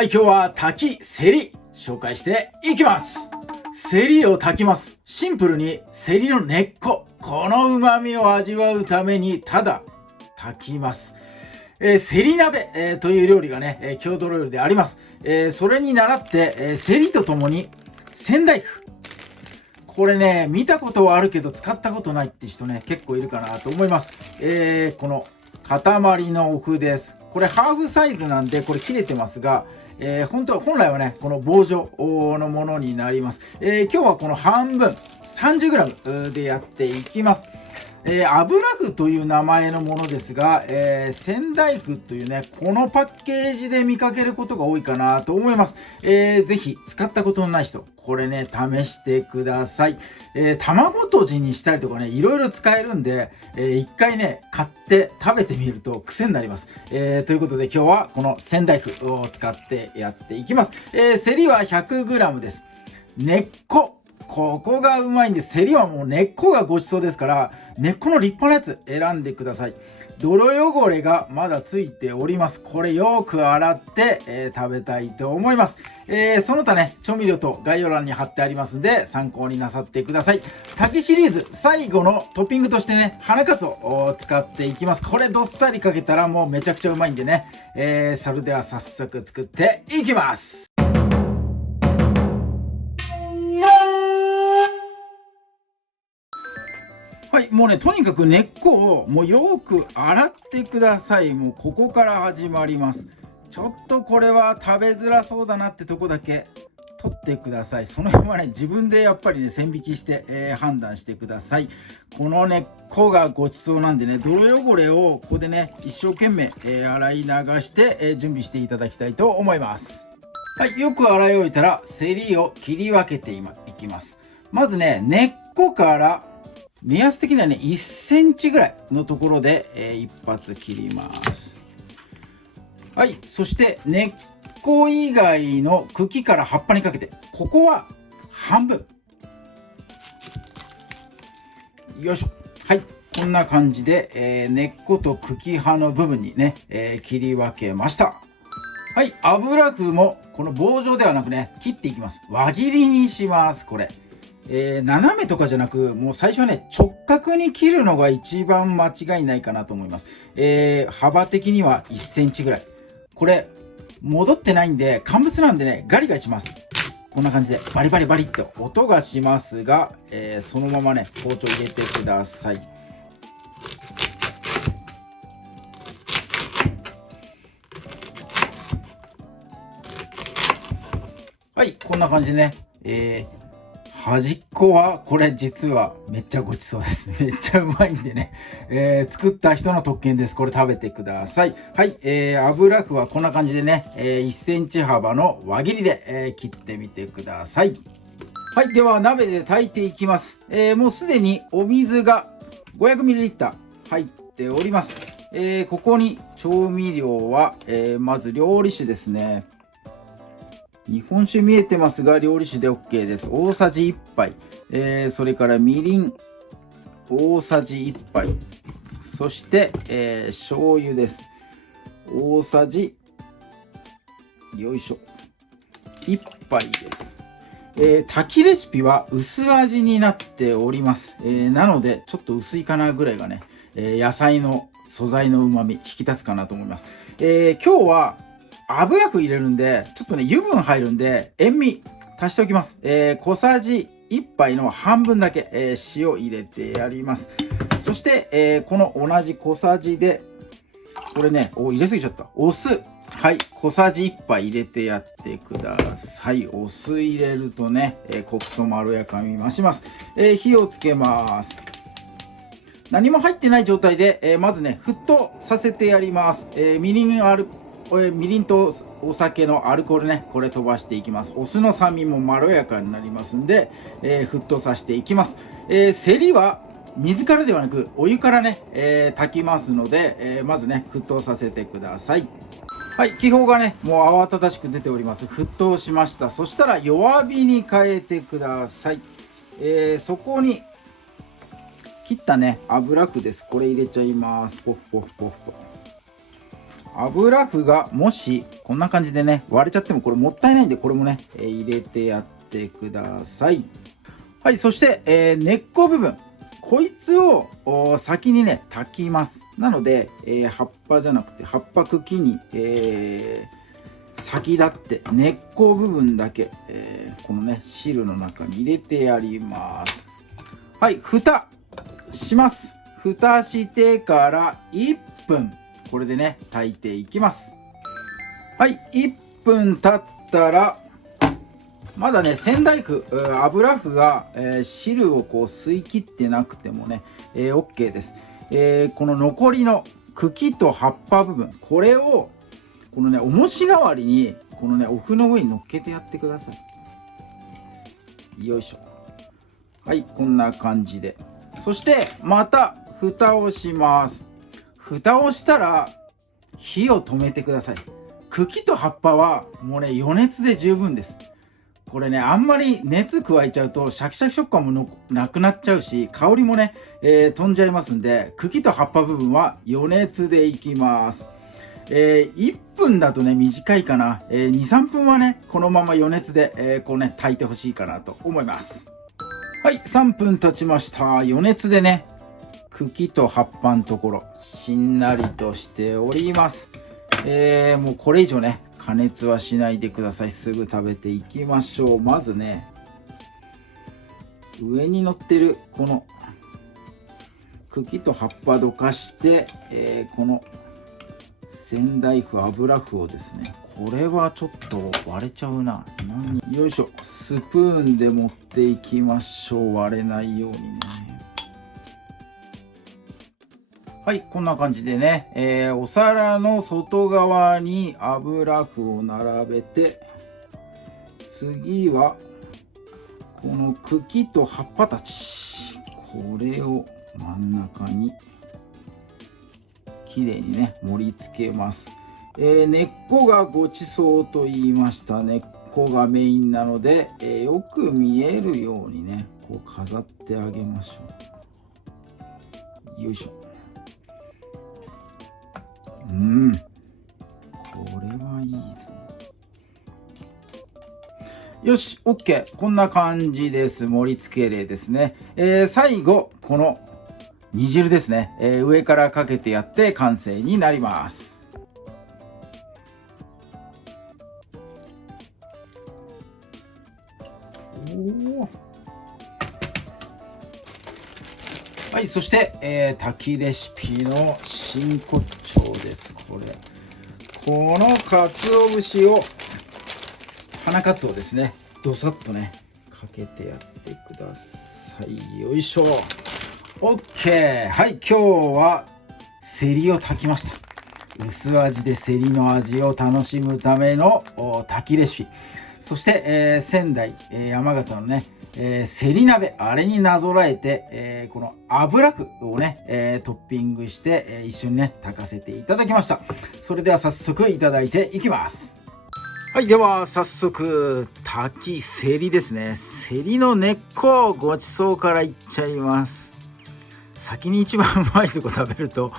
はい、今日は炊きセリ紹介していきます。セリを炊きます。シンプルにセリの根っこ、この旨味を味わうためにただ炊きます。セリ鍋、という料理がね、郷土料理であります。それに倣って、セリとともに仙台麩。これね、見たことはあるけど使ったことないって人ね、結構いるかなと思います。この塊のお麩です。これハーフサイズなんで、これ切れてますが、本来はね、この棒状のものになります。今日はこの半分、30g でやっていきます。油麩という名前のものですが、仙台麩というね、このパッケージで見かけることが多いかなと思います。ぜひ使ったことのない人、これね、試してください。卵とじにしたりとかね、いろいろ使えるんで、一回ね、買って食べてみると癖になります。ということで今日はこの仙台麩を使ってやっていきます。セリは 100g です。根っこ。ここがうまいんです。セリはもう根っこがごちそうですから、根っこの立派なやつ選んでください。泥汚れがまだついております。これよく洗って、食べたいと思います。その他ね、調味料と概要欄に貼ってありますんで、参考になさってください。炊きシリーズ、最後のトッピングとしてね、花かつおを使っていきます。これどっさりかけたらもうめちゃくちゃうまいんでね。それでは早速作っていきます。はい、もうね、とにかく根っこをもうよく洗ってください。もうここから始まります。ちょっとこれは食べづらそうだなってとこだけ取ってください。その辺はね、自分でやっぱりね、線引きして、判断してください。この根っこがごちそうなんでね、泥汚れをここでね、一生懸命、洗い流して、準備していただきたいと思います。はい、よく洗い終えたら、セリを切り分けていきます。まずね、根っこから目安的にはね、1センチぐらいのところで、一発切ります。はい、そして根っこ以外の茎から葉っぱにかけて、ここは半分。よいしょ。はい、こんな感じで、根っこと茎葉の部分にね、切り分けました。はい、油麩もこの棒状ではなくね、切っていきます。輪切りにします、これ。斜めとかじゃなく、もう最初はね、直角に切るのが一番間違いないかなと思います。幅的には1センチぐらい。これ、戻ってないんで、乾物なんでね、ガリガリします。こんな感じで、バリバリバリって音がしますが、そのままね、包丁入れてください。はい、こんな感じでね、端っこはこれ実はめっちゃごちそうです。めっちゃうまいんでね、作った人の特権です。これ食べてください。はい、油麩はこんな感じでね、1センチ幅の輪切りで、切ってみてください。はい、では鍋で炊いていきます。もうすでにお水が 500ml 入っております。ここに調味料は、まず料理酒ですね。日本酒見えてますが、料理酒で OK です。大さじ1杯。それからみりん、大さじ1杯。そして、醤油です。大さじ、よいしょ、1杯です。炊きレシピは薄味になっております。なので、ちょっと薄いかなぐらいがね、野菜の素材の旨味引き立つかなと思います。今日は、油麩入れるんで、ちょっとね、油分入るんで、塩味足しておきます。小さじ1杯の半分だけ、塩入れてやります。そして、この同じ小さじで、これね、入れすぎちゃった。お酢。はい、小さじ1杯入れてやってください。お酢入れるとね、コクとまろやかみ増します。火をつけます。何も入ってない状態で、まずね、沸騰させてやります。みりんとお酒のアルコールね、これ飛ばしていきます。お酢の酸味もまろやかになりますんで、沸騰させていきます。セリは水からではなくお湯からね、炊きますので、まずね、沸騰させてください。はい、気泡がね、もう慌ただしく出ております。沸騰しました。そしたら弱火に変えてください。そこに切ったね、油麩です。これ入れちゃいます。ポフポフポフと。油麩がもしこんな感じでね割れちゃってもこれもったいないんで、これもね、入れてやってください。はい、そして、根っこ部分、こいつを先にね炊きます。なので、葉っぱじゃなくて葉っぱ茎に、先立って根っこ部分だけ、このね汁の中に入れてやります。はい、蓋します。蓋してから1分これでね炊いていきます。はい、1分経ったらまだね仙台麩、油麩が、汁をこう吸い切ってなくてもね、OK です。この残りの茎と葉っぱ部分、これをこのね重し代わりにこのねお麩の上に乗っけてやってください。よいしょ。はい、こんな感じで。そしてまた蓋をします。蓋をしたら火を止めてください。茎と葉っぱはもうね余熱で十分です。これねあんまり熱加えちゃうとシャキシャキ食感もなくなっちゃうし、香りもね、飛んじゃいますんで、茎と葉っぱ部分は余熱でいきます。1分だとね短いかな、2、3分はねこのまま余熱で、こうね炊いてほしいかなと思います。はい、3分経ちました。余熱でね茎と葉っぱのところしんなりとしております。もうこれ以上ね加熱はしないでください。すぐ食べていきましょう。まずね上に乗ってるこの茎と葉っぱどかして、この仙台麩油麩をですね、これはちょっと割れちゃうな。よいしょ。スプーンで持っていきましょう。割れないようにね。はい、こんな感じでね、お皿の外側に油麩を並べて、次はこの茎と葉っぱたち、これを真ん中にきれいにね盛り付けます。根っこがごちそうと言いました。根っこがメインなので、よく見えるようにねこう飾ってあげましょう。よいしょ。これはいいぞ。よし OK。 こんな感じです。盛り付け例ですね。最後この煮汁ですね、上からかけてやって完成になります。はい、そして、炊きレシピの真骨頂です。この鰹節を花鰹ですねどさっとねかけてやってください。よいしょ。 OK。 はい、今日はセリを炊きました。薄味でセリの味を楽しむための炊きレシピ。そして、仙台、山形のね、セリ鍋、あれになぞらえて、この油麩をね、トッピングして、一緒にね炊かせていただきました。それでは早速いただいていきます。はい、では早速炊きセリですね。セリの根っこごちそうからいっちゃいます。先に一番うまいとこ食べると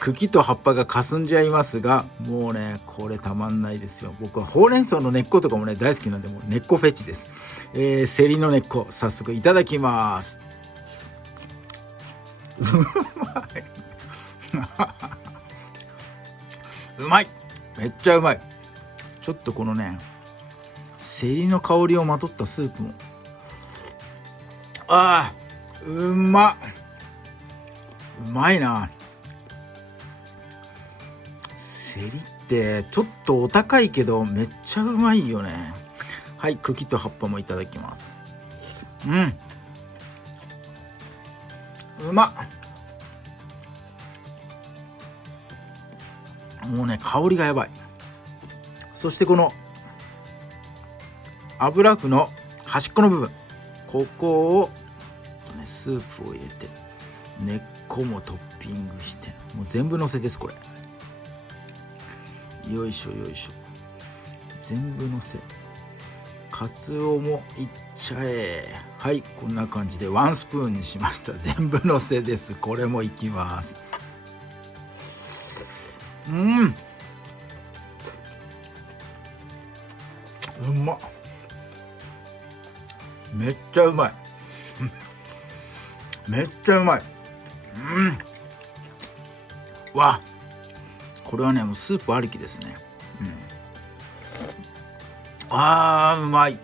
茎と葉っぱが霞んじゃいますが、もうねこれたまんないですよ。僕はほうれん草の根っことかもね大好きなんで、もう根っこフェチです。セリの根っこ早速いただきます。うまい。めっちゃうまい。ちょっとこのねセリの香りをまとったスープもうまいな。セリってちょっとお高いけどめっちゃうまいよね。はい、茎と葉っぱもいただきます。うまっ。もうね香りがやばい。そしてこの油麩の端っこの部分、ここをスープを入れて根っこもトッピングして、もう全部のせです。これよいしょよいしょ。全部のせ。かつおもいっちゃえ。はい、こんな感じでワンスプーンにしました。全部のせです。これもいきます。うまっ。めっちゃうまい。めっちゃうまい。わ、これはねもうスープありきですね。うまい。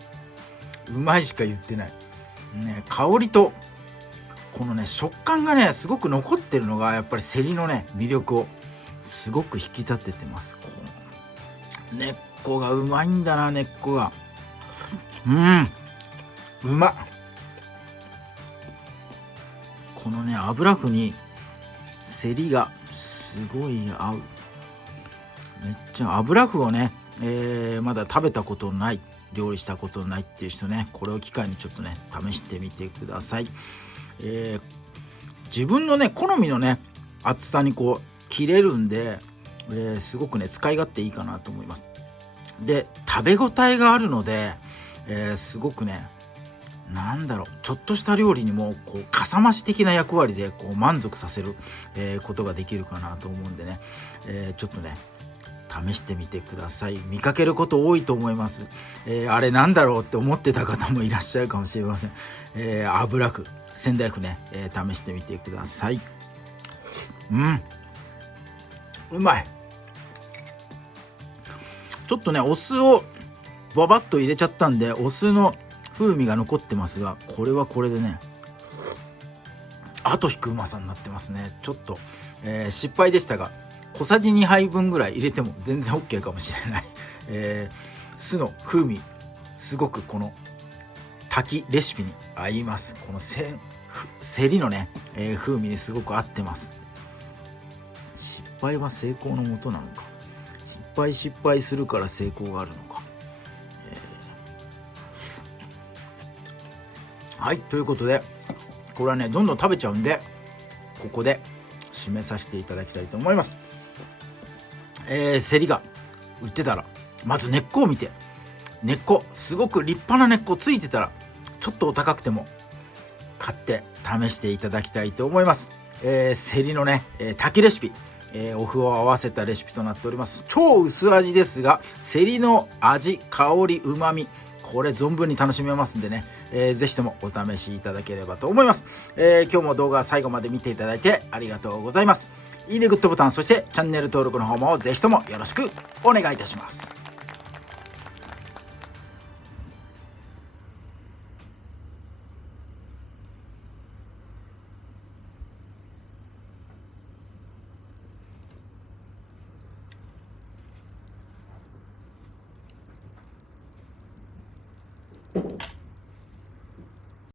うまいしか言ってないね。香りとこのね食感がねすごく残ってるのがやっぱりセリのね魅力をすごく引き立ててます。この根っこがうまいんだな。根っこがうまっ。このね油麩にセリがすごい合う。めっちゃ油麩をね、まだ食べたことない、料理したことないっていう人ね、これを機会にちょっとね試してみてください。自分のね好みのね厚さにこう切れるんで、すごくね使い勝手いいかなと思います。で食べ応えがあるので、すごくねなんだろう、ちょっとした料理にもこうかさ増し的な役割でこう満足させる、ことができるかなと思うんでね、ちょっとね試してみてください。見かけること多いと思います。あれなんだろうって思ってた方もいらっしゃるかもしれません。油麩、仙台麩ね、試してみてください。うまい。ちょっとねお酢をババッと入れちゃったんでお酢の風味が残ってますが、これはこれでね後引くうまさになってますね。ちょっと、失敗でしたが小さじ2杯分ぐらい入れても全然 OK かもしれない、酢の風味すごくこの炊きレシピに合います。このセリのね、風味にすごく合ってます。失敗は成功のもとなのか、失敗するから成功があるのか、はい、ということでこれはねどんどん食べちゃうんでここで締めさせていただきたいと思います。セリが売ってたらまず根っこを見て、根っこすごく立派な根っこついてたらちょっとお高くても買って試していただきたいと思います。セリのね、炊きレシピ、お麩を合わせたレシピとなっております。超薄味ですがセリの味、香り、うまみ、これ存分に楽しめますんでね、ぜひともお試しいただければと思います。今日も動画最後まで見ていただいてありがとうございます。いいね、グッドボタン、そしてチャンネル登録の方もぜひともよろしくお願いいたします。